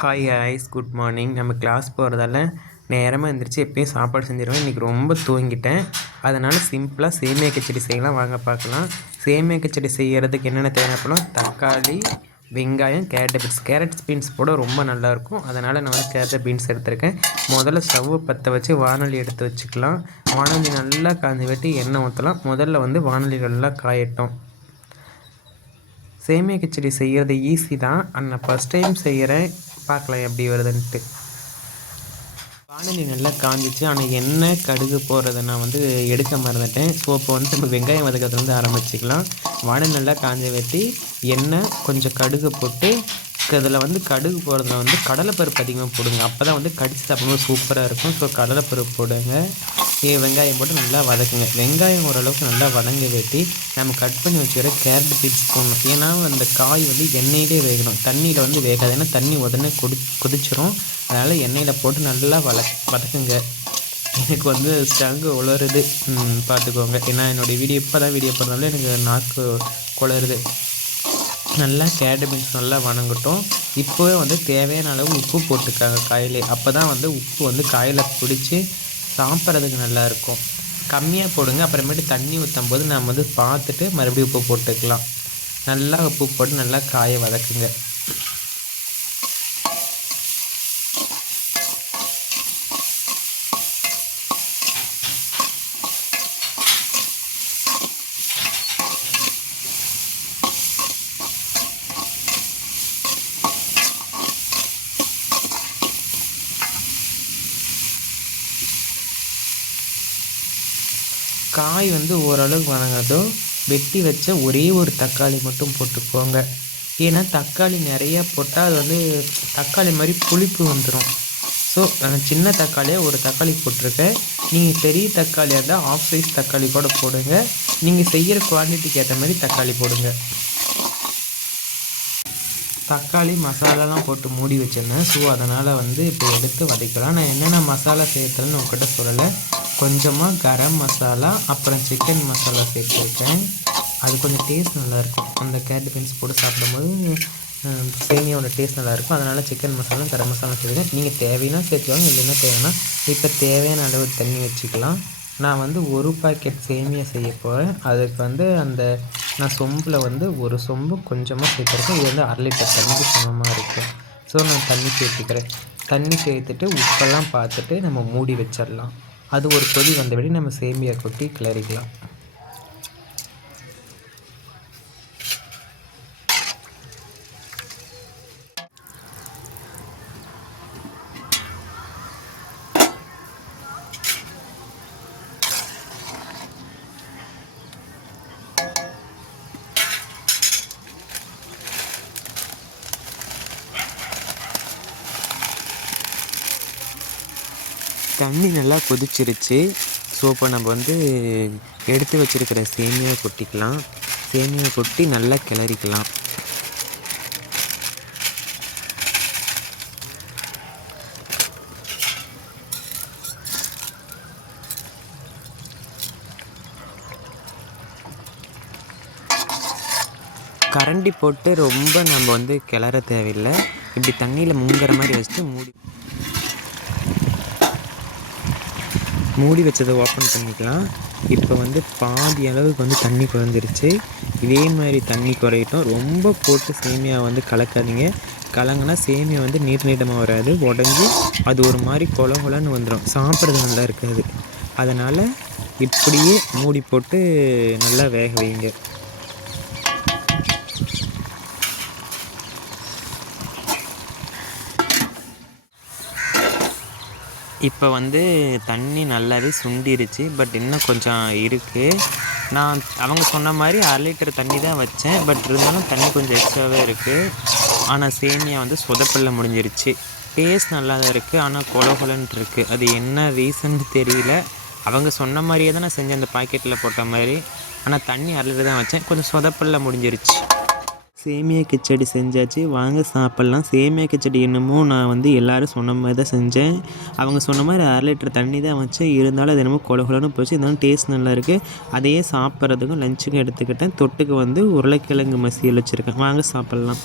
Hi ஹாய்ஸ் good morning. நம்ம class போகிறதால நேரமாக எழுந்திரிச்சு எப்பயும் சாப்பாடு செஞ்சிடுவேன். இன்றைக்கி ரொம்ப தூங்கிட்டேன். அதனால் சிம்பிளாக சேமியா கிச்சடி செய்யலாம், வாங்க பார்க்கலாம். சேமியா கிச்சடி செய்கிறதுக்கு என்னென்ன தேவைப்படும்: தக்காளி, வெங்காயம், கேரட் பீன்ஸ் போட ரொம்ப நல்லாயிருக்கும். அதனால் நான் வந்து கேரட் பீன்ஸ் எடுத்திருக்கேன். முதல்ல ஸ்டவ்வை பற்ற வச்சு வானொலி எடுத்து வச்சுக்கலாம். வானொலி நல்லா காஞ்சி வெட்டி எண்ணெய் ஊற்றலாம். முதல்ல வந்து வானொலி நல்லா காயட்டும். சேமியா கிச்சடி செய்கிறது ஈஸி தான். நான் ஃபஸ்ட் டைம் செய்கிறேன், பார்க்கலாம் எப்படி வருதுன்ட்டு. வானொலி நல்லா காஞ்சிச்சு, ஆனால் எண்ணெய் கடுகு போடுறத நான் வந்து எடுக்க மறந்துட்டேன். ஸோ இப்போ வந்து நம்ம வெங்காயம் வதக்கிறதுலேருந்து ஆரம்பிச்சிக்கலாம். வானொலி நல்லா காஞ்ச வெட்டி எண்ணெய் கொஞ்சம் கடுகு போட்டு, இதில் வந்து கடுகு போடுறதுல வந்து கடலைப்பருப்பு அதிகமாக போடுங்க. அப்போ தான் வந்து கடிச்சு சாப்பிடும்போது சூப்பராக இருக்கும். ஸோ கடலைப்பருப்பு போடுங்க. வெங்காயம் போட்டு நல்லா வதக்குங்க. வெங்காயம் ஓரளவுக்கு நல்லா வதங்க வெட்டி நம்ம கட் பண்ணி வச்சுக்கிற கேரட் பீன்ஸ் போடணும். ஏன்னா அந்த காய் வந்து எண்ணெயிலே வேகணும், தண்ணியில் வந்து வேகாது. ஏன்னா தண்ணி உடனே கொதிச்சிரும். அதனால் எண்ணெயில் போட்டு நல்லா வதக்குங்க. எனக்கு வந்து ஸ்டங்கு உளருது, பார்த்துக்கோங்க. ஏன்னா என்னுடைய இப்போ தான் வீடியோ போடுறதுனால எனக்கு நாக்கு குளருது. நல்லா கேரட் பீன்ஸ் நல்லா வணங்கட்டும். இப்போவே வந்து தேவையான அளவு உப்பு போட்டுக்காங்க காயிலே. அப்போ தான் வந்து உப்பு வந்து காயில் பிடிச்சி சாப்பிட்றதுக்கு நல்லாயிருக்கும். கம்மியாக போடுங்க. அப்புறமேட்டு தண்ணி ஊற்றும் போது நம்ம வந்து பார்த்துட்டு மறுபடியும் உப்பு போட்டுக்கலாம். நல்லா உப்பு போட்டு நல்லா காயை வதக்குங்க. காய் வந்து ஓரளவுக்கு வதங்கிறதும் வெட்டி வச்ச ஒரே ஒரு தக்காளி மட்டும் போட்டுக்கோங்க. ஏன்னா தக்காளி நிறையா போட்டால் அது வந்து தக்காளி மாதிரி புளிப்பு வந்துடும். ஸோ சின்ன தக்காளியாக ஒரு தக்காளி போட்டிருக்கேன். நீங்கள் பெரிய தக்காளியாக இருந்தால் ஆஃப் சைஸ் தக்காளி கூட போடுங்க. நீங்கள் செய்கிற குவான்டிட்டிக்கு ஏற்ற மாதிரி தக்காளி போடுங்க. தக்காளி மசாலாலாம் போட்டு மூடி வச்சிருந்தேன். ஸோ அதனால் வந்து இப்போ எடுத்து வதக்கலாம். நான் என்னென்ன மசாலா சேர்த்துறேன்னு உங்கள்கிட்ட சொல்லலை. கொஞ்சமாக கரம் மசாலா, அப்புறம் சிக்கன் மசாலா சேர்த்துருக்கேன். அது கொஞ்சம் டேஸ்ட் நல்லாயிருக்கும். அந்த கேரட் பீன்ஸ் போட்டு சாப்பிடும்போது சேமியாவோட டேஸ்ட் நல்லாயிருக்கும். அதனால் சிக்கன் மசாலா, கரம் மசாலா சேர்த்துக்கேன். நீங்கள் தேவைன்னா சேர்த்துவாங்க, இல்லைன்னா தேவைன்னா. இப்போ தேவையான அளவு தண்ணி வச்சுக்கலாம். நான் வந்து ஒரு பாக்கெட் சேமியா செய்ய போகிறேன். அதுக்கு வந்து நான் சொம்பில் வந்து ஒரு சொம்பு கொஞ்சமாக சேர்த்துருக்கேன். இது வந்து 1/2 லிட்டர் தண்ணிக்கு சமமாக இருக்கும். ஸோ நான் தண்ணி சேர்த்துக்கிறேன். தண்ணி சேர்த்துட்டு உப்பெல்லாம் பார்த்துட்டு நம்ம மூடி வச்சிடலாம். அது ஒரு கொதி வந்தபடி நம்ம சேமியா கொட்டி கிளறிக்கலாம். தண்ணி நல்லா கொதிச்சிருச்சு. ஸோ இப்போ நம்ம வந்து எடுத்து வச்சுருக்கிற சேமியாவை கொட்டிக்கலாம். சேமியாவை கொட்டி நல்லா கிளறிக்கலாம். கரண்டி போட்டு ரொம்ப நம்ம வந்து கிளற தேவையில்லை. இப்படி தண்ணியில் முங்குற மாதிரி வச்சுட்டு மூடி வச்சதை ஓப்பன் பண்ணிக்கலாம். இப்போ வந்து பாதி அளவுக்கு வந்து தண்ணி குறைஞ்சிருச்சு. இதே மாதிரி தண்ணி குறையட்டும். ரொம்ப போட்டு சேமியா வந்து கலக்காதீங்க. கலங்கினா சேமியா வந்து நீட்டமாக வராது, உடஞ்சி அது ஒரு மாதிரி கொலன்னு வந்துடும். சாப்பிட்றது நல்லா இருக்காது. அதனால் இப்படியே மூடி போட்டு நல்லா வேக வைங்க. இப்போ வந்து தண்ணி நல்லாவே சுண்டிருச்சு. பட் இன்னும் கொஞ்சம் இருக்குது. நான் அவங்க சொன்ன மாதிரி 1/2 லிட்டர் தண்ணி தான் வச்சேன். பட் இருந்தாலும் தண்ணி கொஞ்சம் எக்ஸ்ட்ராவே இருக்குது. ஆனால் சேமியா வந்து சொதப்பல்ல முடிஞ்சிருச்சு. டேஸ்ட் நல்லா தான் இருக்குது, ஆனால் கொலன்னு இருக்குது. அது என்ன ரீசன் தெரியல. அவங்க சொன்ன மாதிரியே தான் நான் செஞ்சேன், அந்த பாக்கெட்டில் போட்ட மாதிரி. ஆனால் தண்ணி 1/2 லிட்டர் தான் வச்சேன். கொஞ்சம் சொதப்பல்ல முடிஞ்சிருச்சு. சேமியா கிச்சடி செஞ்சாச்சு, வாங்க சாப்பிட்லாம். சேமியா கிச்சடி என்னமோ நான் வந்து எல்லோரும் சொன்ன மாதிரி தான் செஞ்சேன். அவங்க சொன்ன மாதிரி 1/2 லிட்டர் தண்ணி தான் வச்சேன். இருந்தாலும் அது என்னமோ கொலன்னு போச்சு. இருந்தாலும் டேஸ்ட் நல்லா இருக்குது. அதையே சாப்பிட்றதுக்கும் லஞ்சுக்கும் எடுத்துக்கிட்டேன். தொட்டுக்கு வந்து உருளைக்கிழங்கு மசியல் வச்சுருக்கேன். வாங்க சாப்பிட்லாம்.